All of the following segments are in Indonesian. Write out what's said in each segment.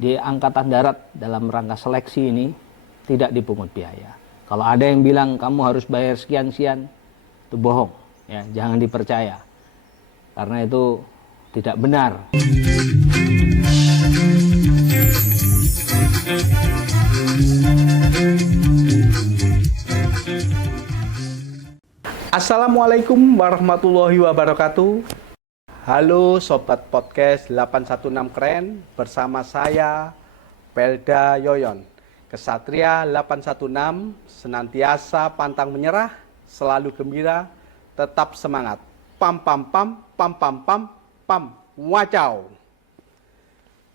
di Angkatan Darat dalam rangka seleksi ini tidak dipungut biaya. Kalau ada yang bilang kamu harus bayar sekian-sekian, itu bohong, ya, jangan dipercaya. Karena itu tidak benar. Assalamualaikum warahmatullahi wabarakatuh. Halo Sobat Podcast 816 Keren, bersama saya Pelda Yoyon. Kesatria 816 senantiasa pantang menyerah, selalu gembira, tetap semangat. Pam pam pam pam pam pam pam wacau.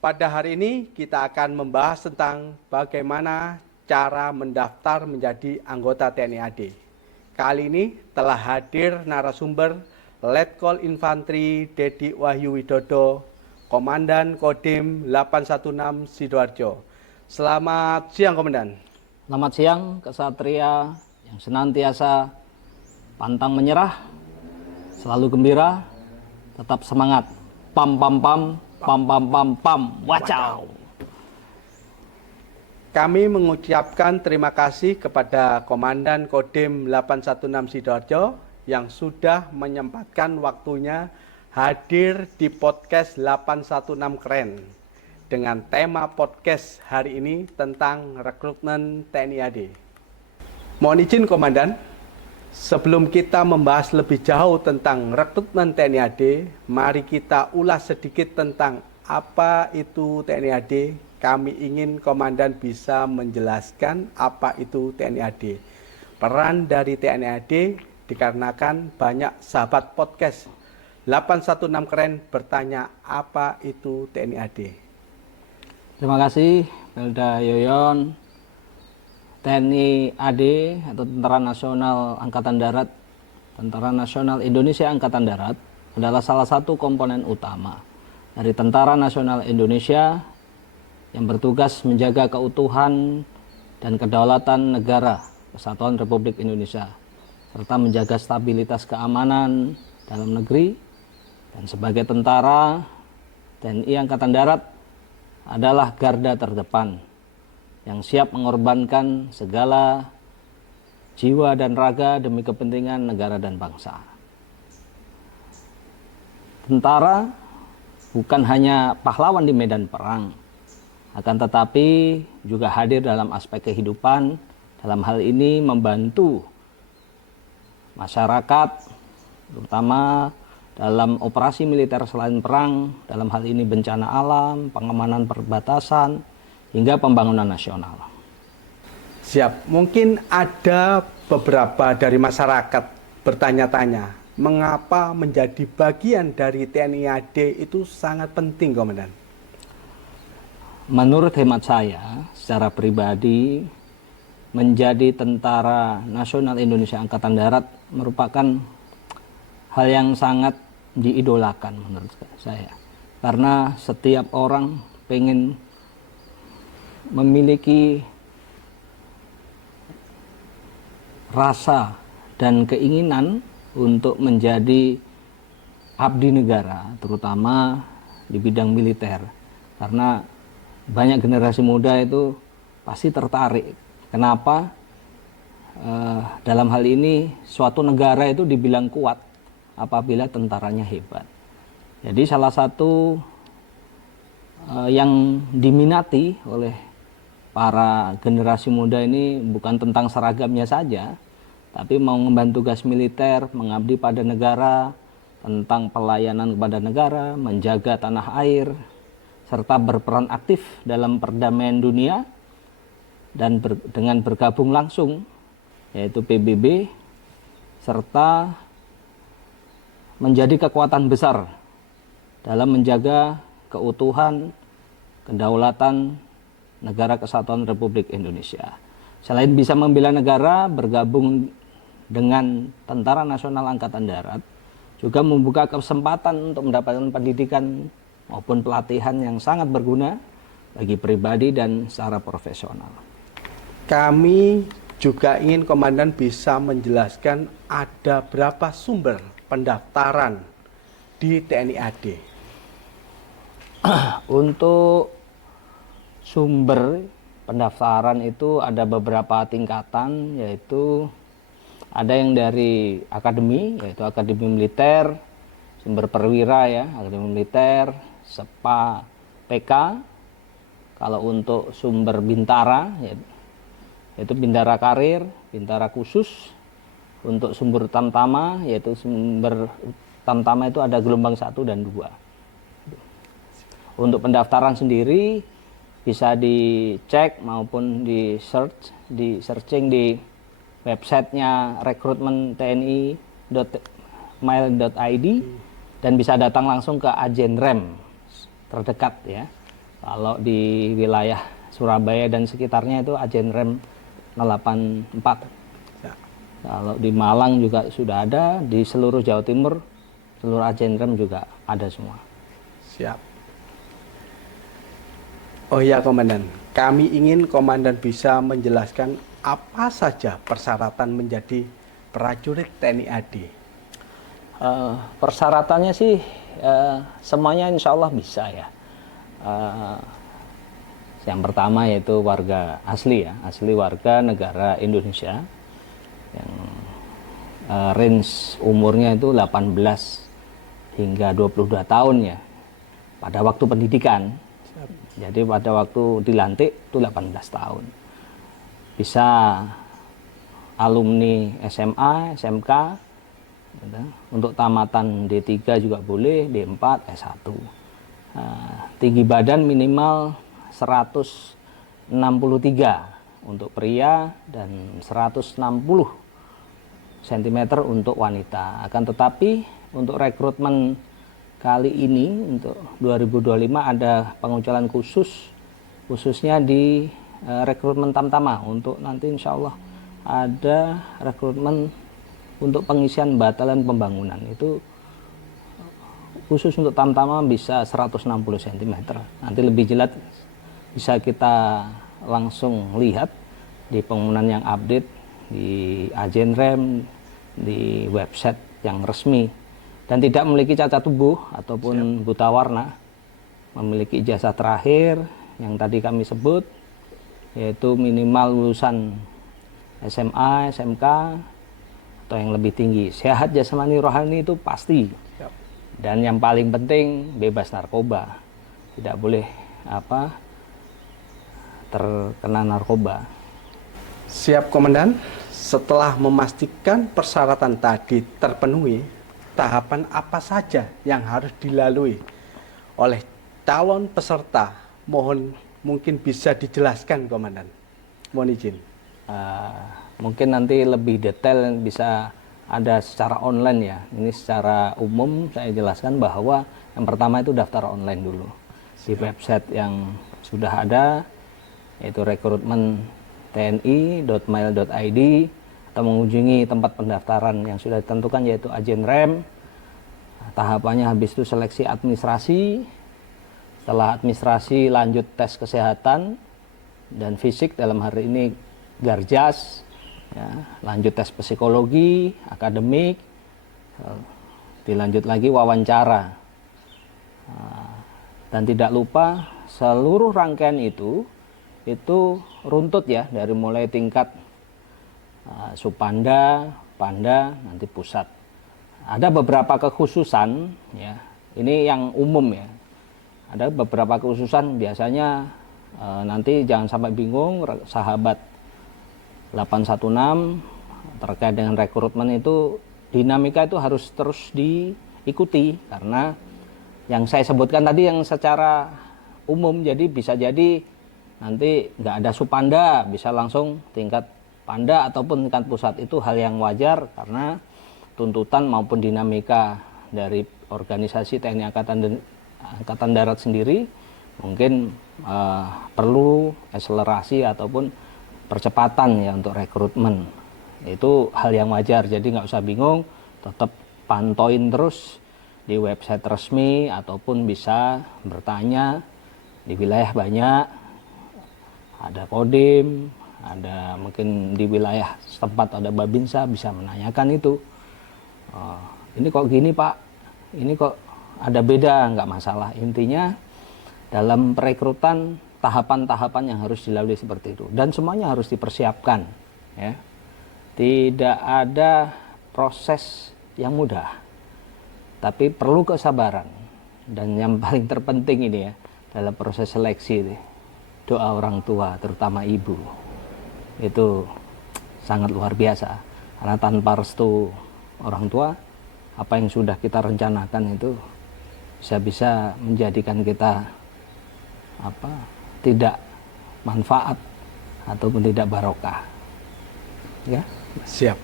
Pada hari ini kita akan membahas tentang bagaimana cara mendaftar menjadi anggota TNI AD. Kali ini telah hadir narasumber Letkol Infantri Dedi Wahyu Widodo, Komandan Kodim 816 Sidoarjo. Selamat siang, Komandan. Selamat siang, kesatria yang senantiasa pantang menyerah, selalu gembira, tetap semangat. Pam pam pam pam pam pam pam wacau. Kami mengucapkan terima kasih kepada Komandan Kodim 816 Sidoarjo yang sudah menyempatkan waktunya hadir di podcast 816 Keren dengan tema podcast hari ini tentang rekrutmen TNI AD. Mohon izin Komandan, sebelum kita membahas lebih jauh tentang rekrutmen TNI AD, mari kita ulas sedikit tentang apa itu TNI AD. Kami ingin Komandan bisa menjelaskan apa itu TNI AD. Peran dari TNI AD dikarenakan banyak sahabat podcast 816 Keren bertanya apa itu TNI AD. Terima kasih Pelda Yoyon. TNI AD atau Tentara Nasional Angkatan Darat, Tentara Nasional Indonesia Angkatan Darat adalah salah satu komponen utama dari Tentara Nasional Indonesia yang bertugas menjaga keutuhan dan kedaulatan negara Kesatuan Republik Indonesia serta menjaga stabilitas keamanan dalam negeri. Dan sebagai tentara, TNI Angkatan Darat adalah garda terdepan yang siap mengorbankan segala jiwa dan raga demi kepentingan negara dan bangsa. Tentara bukan hanya pahlawan di medan perang, akan tetapi juga hadir dalam aspek kehidupan, dalam hal ini membantu masyarakat, terutama dalam operasi militer selain perang, dalam hal ini bencana alam, pengamanan perbatasan, hingga pembangunan nasional. Siap, mungkin ada beberapa dari masyarakat bertanya-tanya, mengapa menjadi bagian dari TNI AD itu sangat penting, Komandan? Menurut hemat saya, secara pribadi, menjadi Tentara Nasional Indonesia Angkatan Darat merupakan hal yang sangat diidolakan menurut saya. Karena setiap orang pengen memiliki rasa dan keinginan untuk menjadi abdi negara, terutama di bidang militer. Karena banyak generasi muda itu pasti tertarik. Kenapa? Dalam hal ini suatu negara itu dibilang kuat apabila tentaranya hebat. Jadi salah satu yang diminati oleh para generasi muda ini bukan tentang seragamnya saja, tapi mau mengemban tugas militer, mengabdi pada negara, tentang pelayanan kepada negara, menjaga tanah air, serta berperan aktif dalam perdamaian dunia dan dengan bergabung langsung yaitu PBB, serta menjadi kekuatan besar dalam menjaga keutuhan, kedaulatan negara Kesatuan Republik Indonesia. Selain bisa membela negara, bergabung dengan Tentara Nasional Angkatan Darat juga membuka kesempatan untuk mendapatkan pendidikan maupun pelatihan yang sangat berguna bagi pribadi dan secara profesional. Kami juga ingin Komandan bisa menjelaskan ada berapa sumber pendaftaran di TNI AD. Untuk sumber pendaftaran itu ada beberapa tingkatan, yaitu ada yang dari akademi, yaitu akademi militer, sumber perwira ya, akademi militer, SEPA, PK. Kalau untuk sumber bintara, yaitu bintara karir, bintara khusus. Untuk sumber tamtama, yaitu sumber tamtama itu ada gelombang 1 dan 2. Untuk pendaftaran sendiri bisa dicek maupun di searching di websitenya rekrutmen.tni.mail.id dan bisa datang langsung ke Agen Rem terdekat ya. Kalau di wilayah Surabaya dan sekitarnya itu Agen Rem 084. Kalau di Malang juga sudah ada, di seluruh Jawa Timur, seluruh Agen Rem juga ada semua. Siap. Oh ya Komandan, kami ingin Komandan bisa menjelaskan apa saja persyaratan menjadi prajurit TNI AD. Persyaratannya sih semuanya insya Allah bisa ya. Yang pertama yaitu warga asli ya, asli warga negara Indonesia. Yang range umurnya itu 18 hingga 22 tahun ya pada waktu pendidikan. Jadi pada waktu dilantik itu 18 tahun. Bisa alumni SMA, SMK, gitu. Untuk tamatan D3 juga boleh, D4, S1. Tinggi badan minimal 163 untuk pria dan 160 cm untuk wanita. Akan tetapi untuk rekrutmen kali ini untuk 2025 ada penguculan khususnya di rekrutmen tamtama. Untuk nanti insya Allah ada rekrutmen untuk pengisian batalion pembangunan, itu khusus untuk tamtama bisa 160 cm. Nanti lebih jelas bisa kita langsung lihat di pengumuman yang update di Agen Rem, di website yang resmi, dan tidak memiliki cacat tubuh ataupun buta warna, memiliki ijazah terakhir yang tadi kami sebut, yaitu minimal lulusan SMA, SMK, atau yang lebih tinggi. Sehat jasmani rohani itu pasti. Dan yang paling penting bebas narkoba, tidak boleh terkena narkoba. Siap Komandan. Setelah memastikan persyaratan tadi terpenuhi, tahapan apa saja yang harus dilalui oleh calon peserta? Mohon mungkin bisa dijelaskan Komandan. Mohon izin. Mungkin nanti lebih detail bisa ada secara online ya. Ini secara umum saya jelaskan bahwa yang pertama itu daftar online dulu. Di website yang sudah ada, yaitu rekrutmen.tni.mail.id, atau mengunjungi tempat pendaftaran yang sudah ditentukan yaitu Agen Rem. Tahapannya habis itu seleksi administrasi. Setelah administrasi lanjut tes kesehatan dan fisik, dalam hari ini Garjas ya, lanjut tes psikologi, akademik, dilanjut lagi wawancara. Dan tidak lupa seluruh rangkaian itu runtut ya, dari mulai tingkat Supanda, Panda, nanti pusat. Ada beberapa kekhususan ya, ini yang umum ya. Ada beberapa kekhususan, biasanya nanti jangan sampai bingung sahabat 816 terkait dengan rekrutmen itu, dinamika itu harus terus diikuti, karena yang saya sebutkan tadi yang secara umum, jadi bisa jadi nanti nggak ada Supanda, bisa langsung tingkat Panda ataupun tingkat pusat. Itu hal yang wajar karena tuntutan maupun dinamika dari organisasi TNI Angkatan Darat sendiri mungkin perlu akselerasi ataupun percepatan ya untuk rekrutmen. Itu hal yang wajar, jadi nggak usah bingung, tetap pantauin terus di website resmi ataupun bisa bertanya di wilayah banyak, ada Kodim, ada mungkin di wilayah setempat ada Babinsa, bisa menanyakan itu. Ini kok gini Pak, ini kok ada beda, nggak masalah. Intinya dalam perekrutan tahapan-tahapan yang harus dilalui seperti itu, dan semuanya harus dipersiapkan, ya. Tidak ada proses yang mudah, tapi perlu kesabaran. Dan yang paling terpenting ini ya, dalam proses seleksi ini, doa orang tua, terutama ibu, itu sangat luar biasa. Karena tanpa restu orang tua, apa yang sudah kita rencanakan itu bisa menjadikan kita tidak manfaat ataupun tidak barokah. Ya. Siap.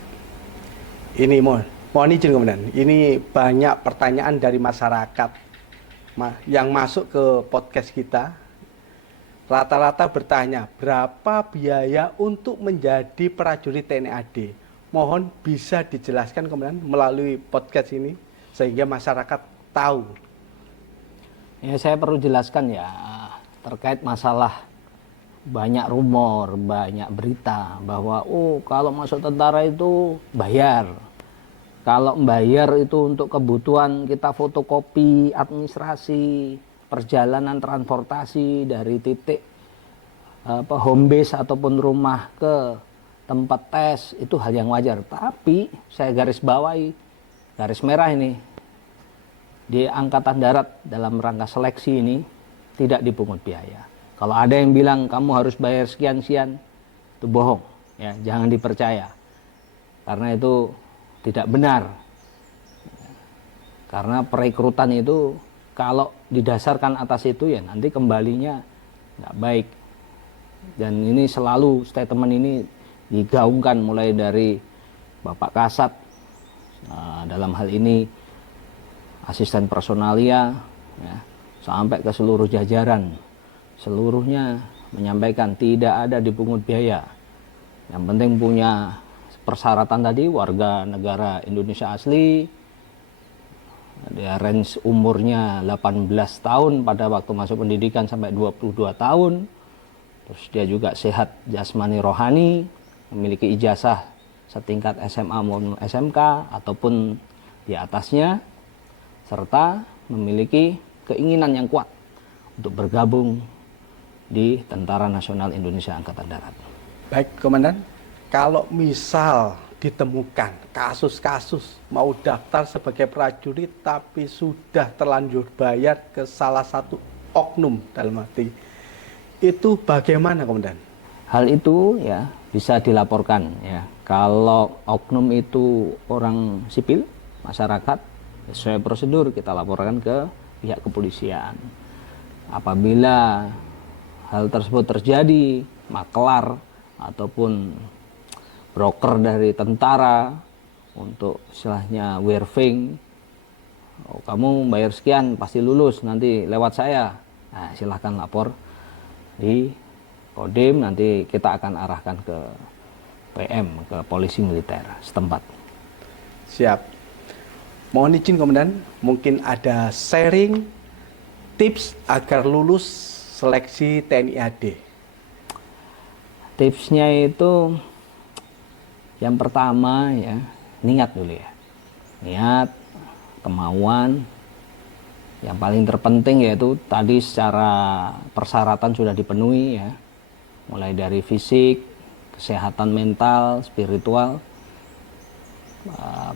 Ini mohon izin Komandan. Ini banyak pertanyaan dari masyarakat yang masuk ke podcast kita. Rata-rata bertanya, berapa biaya untuk menjadi prajurit TNI AD? Mohon bisa dijelaskan Komandan melalui podcast ini sehingga masyarakat tahu. Ya, saya perlu jelaskan ya, terkait masalah banyak rumor, banyak berita bahwa kalau masuk tentara itu bayar. Kalau bayar itu untuk kebutuhan kita fotokopi, administrasi, perjalanan transportasi dari titik home base ataupun rumah ke tempat tes, itu hal yang wajar. Tapi saya garis bawahi, garis merah ini, di Angkatan Darat dalam rangka seleksi ini tidak dipungut biaya. Kalau ada yang bilang kamu harus bayar sekian-sekian, itu bohong, ya, jangan dipercaya. Karena itu tidak benar. Karena perekrutan itu kalau didasarkan atas itu ya nanti kembalinya nggak baik. Dan ini selalu statement ini digaungkan mulai dari Bapak Kasat, dalam hal ini asisten personalia, ya, sampai ke seluruh jajaran. Seluruhnya menyampaikan tidak ada dipungut biaya. Yang penting punya persyaratan tadi, warga negara Indonesia asli, dia range umurnya 18 tahun pada waktu masuk pendidikan sampai 22 tahun. Terus dia juga sehat jasmani rohani, memiliki ijazah setingkat SMA maupun SMK ataupun di atasnya, serta memiliki keinginan yang kuat untuk bergabung di Tentara Nasional Indonesia Angkatan Darat. Baik Komandan, kalau misal ditemukan kasus-kasus mau daftar sebagai prajurit tapi sudah terlanjur bayar ke salah satu oknum dalam arti, itu bagaimana Komandan? Hal itu ya bisa dilaporkan ya. Kalau oknum itu orang sipil, masyarakat, sesuai prosedur kita laporkan ke pihak kepolisian. Apabila hal tersebut terjadi, maklar ataupun broker dari tentara untuk istilahnya wirving, kamu bayar sekian pasti lulus nanti lewat saya, nah, silahkan lapor di Kodim, nanti kita akan arahkan ke PM, ke polisi militer setempat. Siap. Mohon izin Komandan, mungkin ada sharing tips agar lulus seleksi TNI AD. Tipsnya itu yang pertama ya, niat dulu ya. Niat, kemauan. Yang paling terpenting yaitu tadi secara persyaratan sudah dipenuhi ya. Mulai dari fisik, kesehatan mental, spiritual.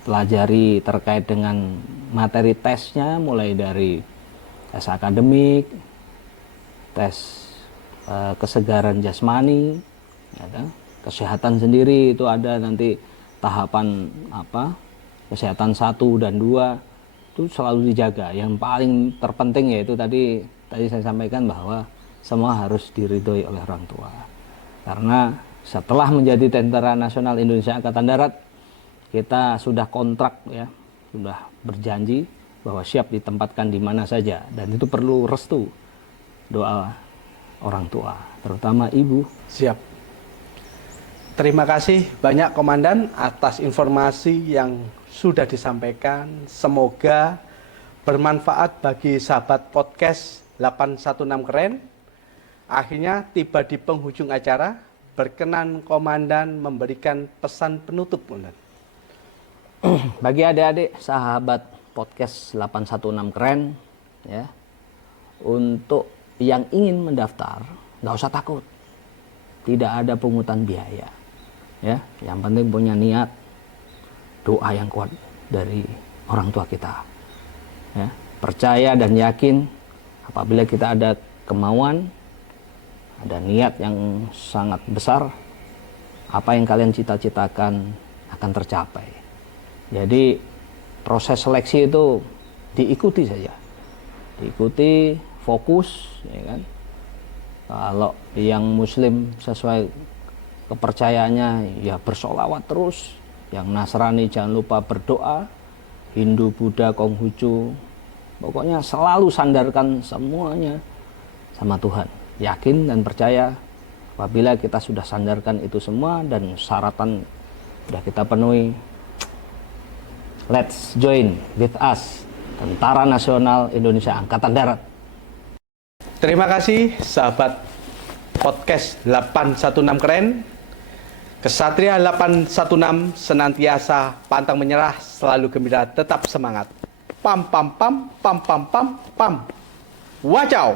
Pelajari terkait dengan materi tesnya, mulai dari tes akademik, tes kesegaran jasmani, ya kan? Kesehatan sendiri itu ada nanti tahapan kesehatan 1 dan 2 itu selalu dijaga. Yang paling terpenting yaitu tadi saya sampaikan bahwa semua harus diridhoi oleh orang tua. Karena setelah menjadi Tentara Nasional Indonesia Angkatan Darat, kita sudah kontrak ya, sudah berjanji bahwa siap ditempatkan di mana saja, dan itu perlu restu doa orang tua, terutama ibu. Siap. Terima kasih banyak Komandan atas informasi yang sudah disampaikan. Semoga bermanfaat bagi sahabat podcast 816 Keren. Akhirnya tiba di penghujung acara. Berkenan Komandan memberikan pesan penutup, Komandan. Bagi adik-adik sahabat podcast 816 Keren ya, untuk yang ingin mendaftar nggak usah takut. Tidak ada pungutan biaya. Ya, yang penting punya niat, doa yang kuat dari orang tua kita. Ya, percaya dan yakin apabila kita ada kemauan, ada niat yang sangat besar, apa yang kalian cita-citakan akan tercapai. Jadi proses seleksi itu diikuti saja, diikuti, fokus, ya kan. Kalau yang Muslim sesuai kepercayaannya ya bersolawat terus, yang Nasrani jangan lupa berdoa, Hindu, Buddha, Konghucu, pokoknya selalu sandarkan semuanya sama Tuhan. Yakin dan percaya apabila kita sudah sandarkan itu semua dan syaratan sudah kita penuhi, let's join with us, Tentara Nasional Indonesia Angkatan Darat. Terima kasih sahabat podcast 816 keren. Kesatria 816 senantiasa pantang menyerah, selalu gembira, tetap semangat. Pam pam pam pam pam pam pam. Wacau.